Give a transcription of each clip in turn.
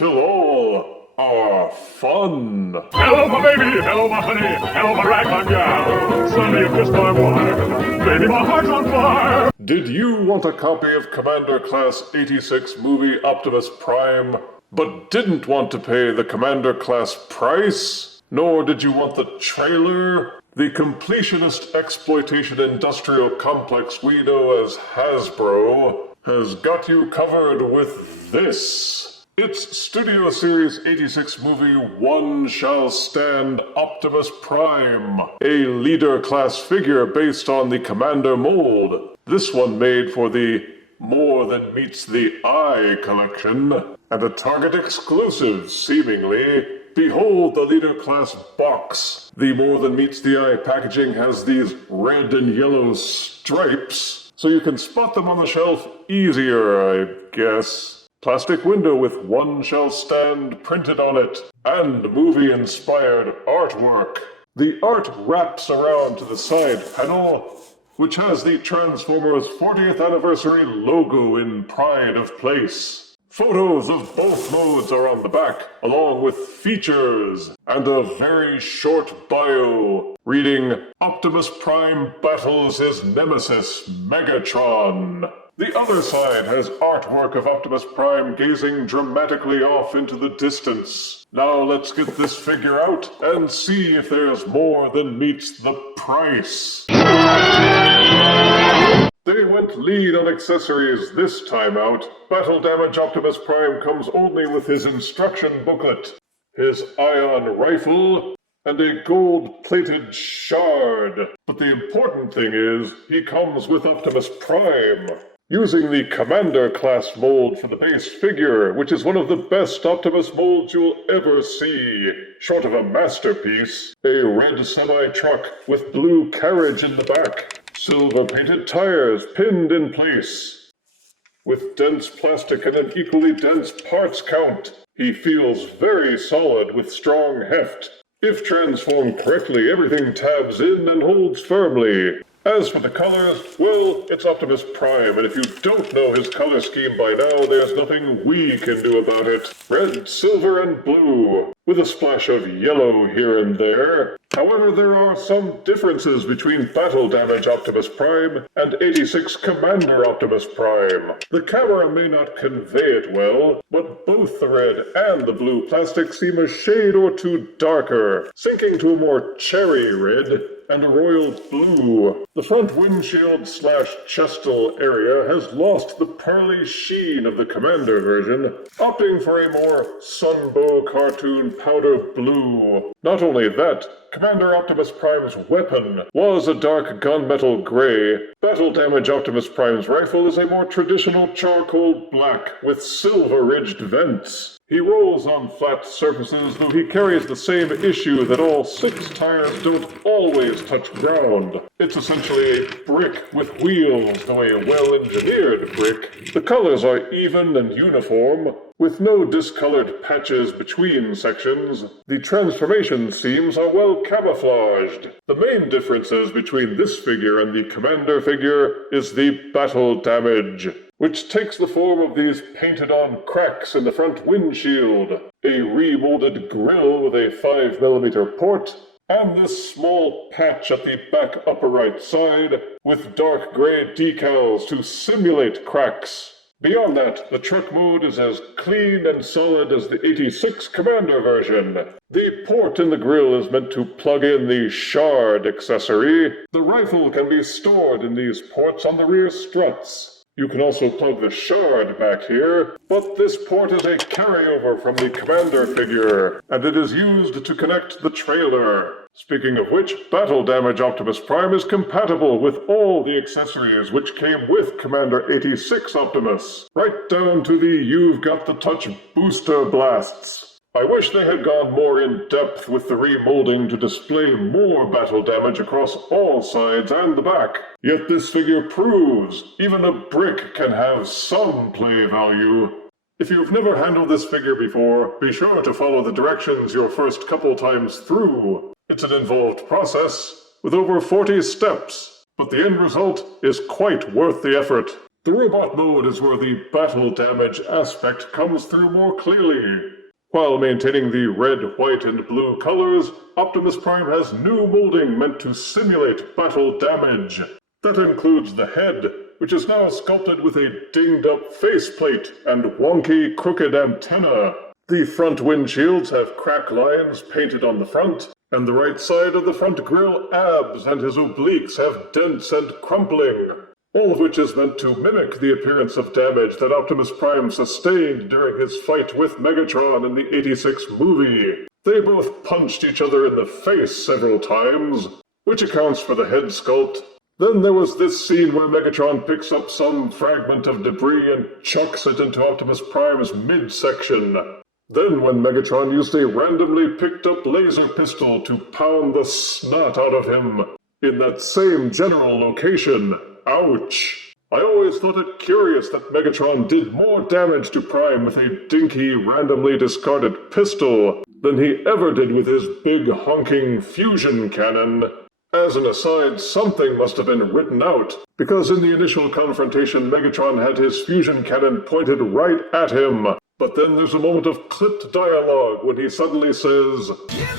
till all are fun. Hello, my baby. Hello, my honey. Hello, my ragtime gal. Sonny, you kissed my wife. Baby, my heart's on fire. Did you want a copy of Commander Class 86 Movie Optimus Prime, but didn't want to pay the Commander Class price? Nor did you want the trailer? The completionist exploitation industrial complex we know as Hasbro has got you covered with this. It's Studio Series 86 movie One Shall Stand Optimus Prime, a leader-class figure based on the Commander mold. This one made for the More Than Meets the Eye collection, and a Target exclusive, seemingly. Behold the leader-class box. The More Than Meets the Eye packaging has these red and yellow stripes, so you can spot them on the shelf easier, I guess. Plastic window with One Shall Stand printed on it, and movie-inspired artwork. The art wraps around to the side panel, which has the Transformers 40th anniversary logo in pride of place. Photos of both modes are on the back, along with features and a very short bio, reading, Optimus Prime battles his nemesis, Megatron. The other side has artwork of Optimus Prime gazing dramatically off into the distance. Now let's get this figure out and see if there's more than meets the price. They went lead on accessories this time out. Battle Damage Optimus Prime comes only with his instruction booklet, his ion rifle, and a gold-plated shard. But the important thing is, he comes with Optimus Prime, using the Commander class mold for the base figure, which is one of the best Optimus molds you'll ever see. Short of a masterpiece, a red semi-truck with blue carriage in the back. Silver painted tires pinned in place. With dense plastic and an equally dense parts count, he feels very solid with strong heft. If transformed correctly, everything tabs in and holds firmly. As for the colors, well, it's Optimus Prime, and if you don't know his color scheme by now, there's nothing we can do about it. Red, silver, and blue, with a splash of yellow here and there. However, there are some differences between Battle Damage Optimus Prime and 86 Commander Optimus Prime. The camera may not convey it well, but both the red and the blue plastic seem a shade or two darker, sinking to a more cherry red and a royal blue. The front windshield/chestal area has lost the pearly sheen of the Commander version, opting for a more Sunbow cartoon powder blue. Not only that, Commander Optimus Prime's weapon was a dark gunmetal gray. Battle Damage Optimus Prime's rifle is a more traditional charcoal black with silver-ridged vents. He rolls on flat surfaces, though he carries the same issue that all 6 tires don't always touch ground. It's essentially a brick with wheels, though a well-engineered brick. The colors are even and uniform, with no discolored patches between sections. The transformation seams are well camouflaged. The main differences between this figure and the Commander figure is the battle damage, which takes the form of these painted-on cracks in the front windshield, a remolded grille with a 5mm port, and this small patch at the back upper right side with dark gray decals to simulate cracks. Beyond that, the truck mode is as clean and solid as the 86 Commander version. The port in the grille is meant to plug in the shard accessory. The rifle can be stored in these ports on the rear struts. You can also plug the shard back here, but this port is a carryover from the Commander figure, and it is used to connect the trailer. Speaking of which, Battle Damage Optimus Prime is compatible with all the accessories which came with Commander 86 Optimus, right down to the You've Got the Touch booster blasts. I wish they had gone more in depth with the remolding to display more battle damage across all sides and the back. Yet this figure proves even a brick can have some play value. If you've never handled this figure before, be sure to follow the directions your first couple times through. It's an involved process with over 40 steps, but the end result is quite worth the effort. The robot mode is where the battle damage aspect comes through more clearly. While maintaining the red, white, and blue colors, Optimus Prime has new molding meant to simulate battle damage. That includes the head, which is now sculpted with a dinged-up faceplate and wonky, crooked antenna. The front windshields have crack lines painted on the front, and the right side of the front grille abs and his obliques have dents and crumpling. All of which is meant to mimic the appearance of damage that Optimus Prime sustained during his fight with Megatron in the '86 movie. They both punched each other in the face several times, which accounts for the head sculpt. Then there was this scene where Megatron picks up some fragment of debris and chucks it into Optimus Prime's midsection. Then when Megatron used a randomly picked up laser pistol to pound the snot out of him in that same general location. Ouch! I always thought it curious that Megatron did more damage to Prime with a dinky, randomly discarded pistol than he ever did with his big, honking fusion cannon. As an aside, something must have been written out, because in the initial confrontation, Megatron had his fusion cannon pointed right at him. But then there's a moment of clipped dialogue when he suddenly says,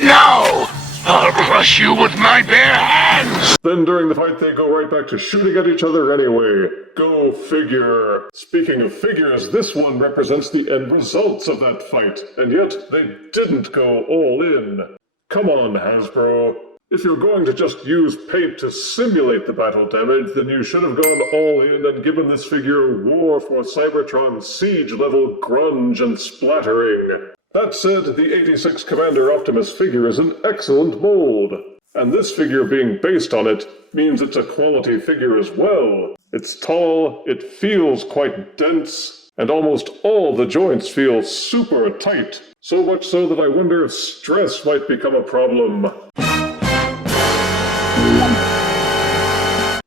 "No! I'll crush you with my bare hands!" Then during the fight they go right back to shooting at each other anyway. Go figure. Speaking of figures, this one represents the end results of that fight, and yet they didn't go all in. Come on, Hasbro. If you're going to just use paint to simulate the battle damage, then you should have gone all in and given this figure War for Cybertron Siege-level grunge and splattering. That said, the '86 Commander Optimus figure is an excellent mold, and this figure being based on it means it's a quality figure as well. It's tall, it feels quite dense, and almost all the joints feel super tight, so much so that I wonder if stress might become a problem.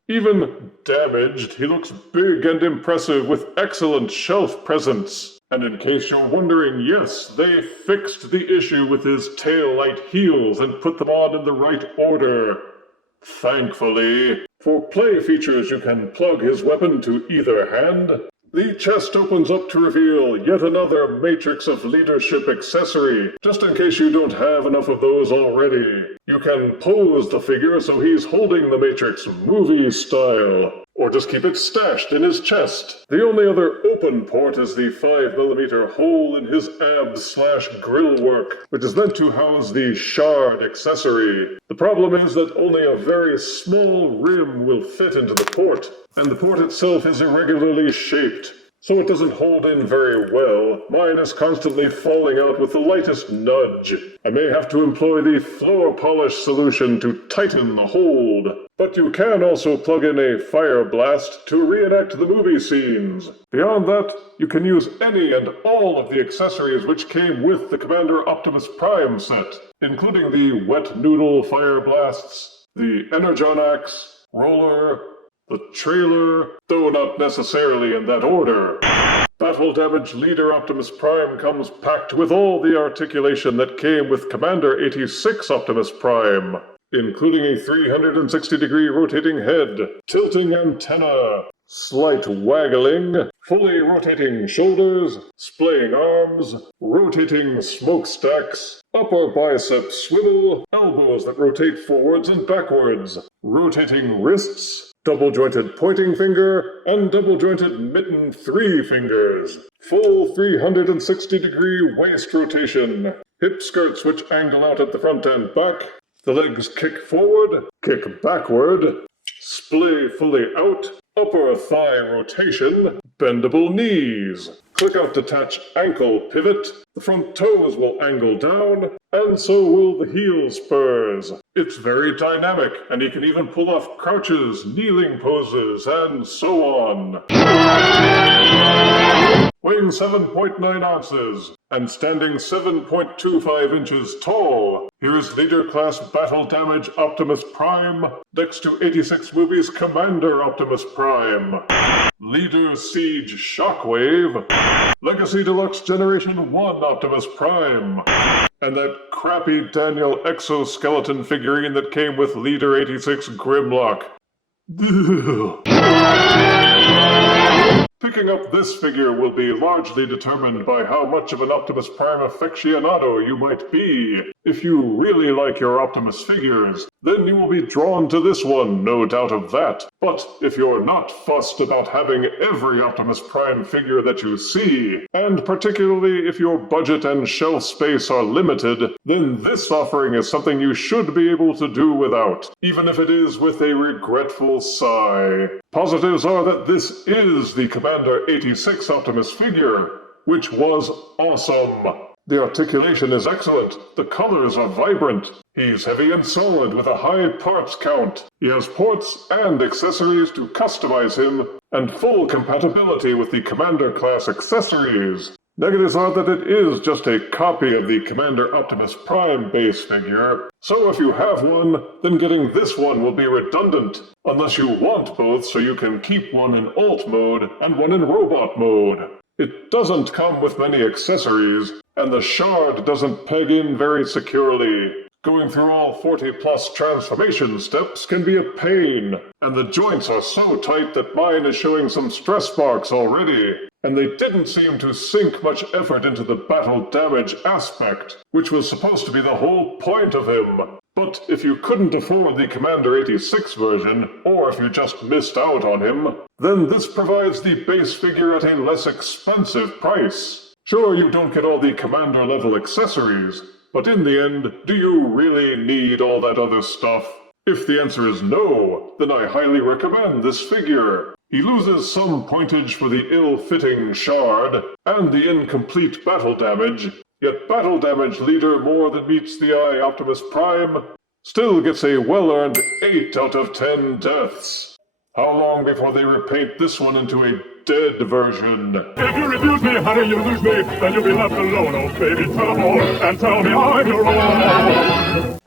Even damaged, he looks big and impressive with excellent shelf presence. And in case you're wondering, yes, they fixed the issue with his tail light heels and put them on in the right order. Thankfully. For play features, you can plug his weapon to either hand. The chest opens up to reveal yet another Matrix of Leadership accessory, just in case you don't have enough of those already. You can pose the figure so he's holding the Matrix movie style, or just keep it stashed in his chest. The only other open port is the 5mm hole in his abs/grill work, which is meant to house the shard accessory. The problem is that only a very small rim will fit into the port, and the port itself is irregularly shaped, so it doesn't hold in very well. Mine is constantly falling out with the lightest nudge. I may have to employ the floor polish solution to tighten the hold. But you can also plug in a fire blast to reenact the movie scenes. Beyond that, you can use any and all of the accessories which came with the Commander Optimus Prime set, including the wet noodle fire blasts, the energon axe, roller, the trailer, though not necessarily in that order. Battle Damage Leader Optimus Prime comes packed with all the articulation that came with Commander '86 Optimus Prime, including a 360-degree rotating head, tilting antenna, slight waggling, fully rotating shoulders, splaying arms, rotating smokestacks, upper bicep swivel, elbows that rotate forwards and backwards, rotating wrists, double-jointed pointing finger, and double-jointed mitten 3 fingers. Full 360-degree waist rotation. Hip skirts which angle out at the front and back. The legs kick forward, kick backward, splay fully out, upper thigh rotation, bendable knees. Click out detach ankle pivot. The front toes will angle down, and so will the heel spurs. It's very dynamic, and he can even pull off crouches, kneeling poses, and so on. Weighing 7.9 ounces, and standing 7.25 inches tall, here is Leader Class Battle Damage Optimus Prime, next to '86 movie's Commander Optimus Prime, Leader Siege Shockwave, Legacy Deluxe Generation 1 Optimus Prime, and that crappy Daniel exoskeleton figurine that came with Leader '86 Grimlock. Picking up this figure will be largely determined by how much of an Optimus Prime aficionado you might be. If you really like your Optimus figures, then you will be drawn to this one, no doubt of that. But if you're not fussed about having every Optimus Prime figure that you see, and particularly if your budget and shelf space are limited, then this offering is something you should be able to do without, even if it is with a regretful sigh. Positives are that this is the Commander 86 Optimus figure, which was awesome. The articulation is excellent, the colors are vibrant, he's heavy and solid with a high parts count, he has ports and accessories to customize him, and full compatibility with the Commander class accessories. Negatives are that it is just a copy of the Commander Optimus Prime base figure, so if you have one, then getting this one will be redundant, unless you want both so you can keep one in alt mode and one in robot mode. It doesn't come with many accessories, and the shard doesn't peg in very securely. Going through all 40-plus transformation steps can be a pain, and the joints are so tight that mine is showing some stress marks already, and they didn't seem to sink much effort into the battle damage aspect, which was supposed to be the whole point of him. But if you couldn't afford the Commander 86 version, or if you just missed out on him, then this provides the base figure at a less expensive price. Sure, you don't get all the Commander-level accessories, but in the end, do you really need all that other stuff? If the answer is no, then I highly recommend this figure. He loses some pointage for the ill-fitting shard and the incomplete battle damage, yet battle damage leader more than meets the eye Optimus Prime still gets a well-earned 8 out of 10 deaths. How long before they repaint this one into a dead version? If you refuse me, honey, you lose me. Then you'll be left alone, oh baby. Tell them all, and tell me I'm your own.